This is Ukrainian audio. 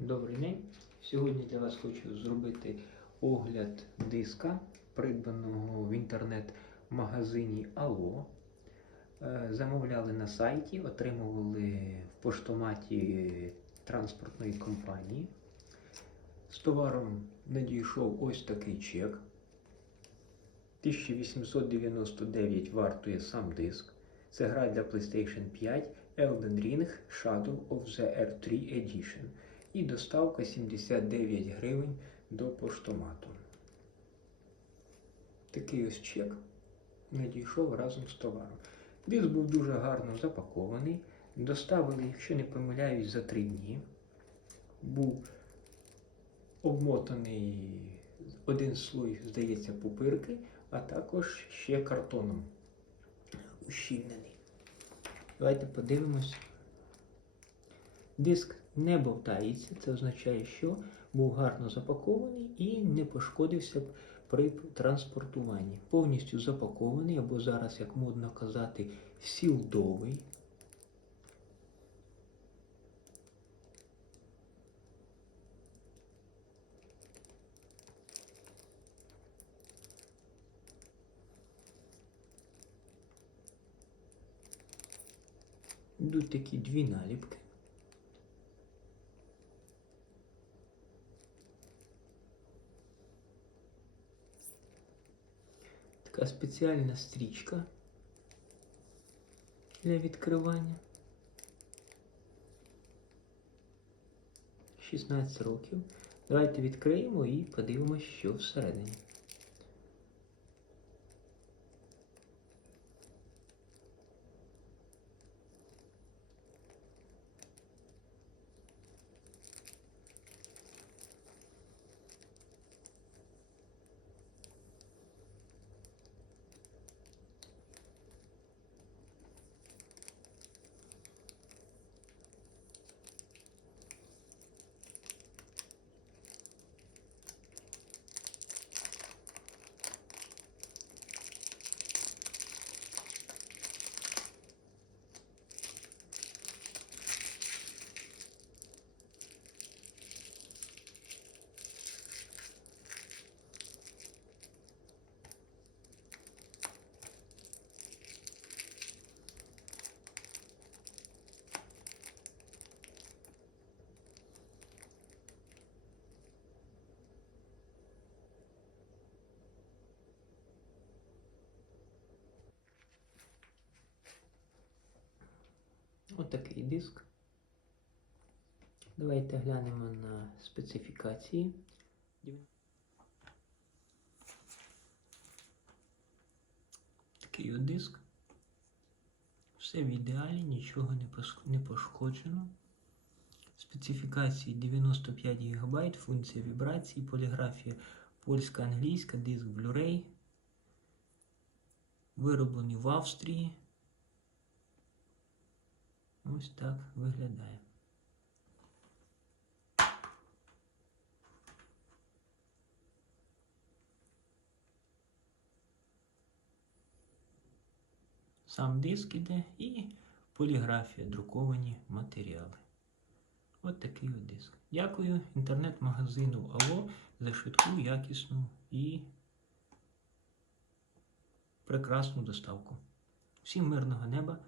Добрий день. Сьогодні для вас хочу зробити огляд диска, придбаного в інтернет-магазині Алло. Е, Замовляли на сайті, отримували в поштоматі транспортної компанії. З товаром надійшов ось такий чек. 1899 вартує сам диск. Це гра для PlayStation 5 Elden Ring Shadow of the R3 Edition. І доставка 79 гривень до поштомату. Такий ось чек надійшов разом з товаром. Диск був дуже гарно запакований. Доставили, якщо не помиляюсь, за 3 дні. Був обмотаний один слой, здається, пупирки, а також ще картоном ущільнений. Давайте подивимось. Диск не бовтається, це означає, що був гарно запакований і не пошкодився при транспортуванні. Повністю запакований, або зараз, як модно казати, сілдовий. Йдуть такі дві наліпки. Така спеціальна стрічка для відкривання. 16 років. Давайте відкриємо і подивимося, що всередині. Отакий диск. Давайте глянемо на специфікації. Такий от диск. Все в ідеалі, нічого не не пошкоджено. Специфікації 95 ГБ, функція вібрації, поліграфія польська, англійська, диск Blu-ray. Вироблені в Австрії. Ось так виглядає. Сам диск іде і поліграфія, друковані матеріали. От такий от диск. Дякую інтернет-магазину Алло за швидку, якісну і прекрасну доставку. Всім мирного неба!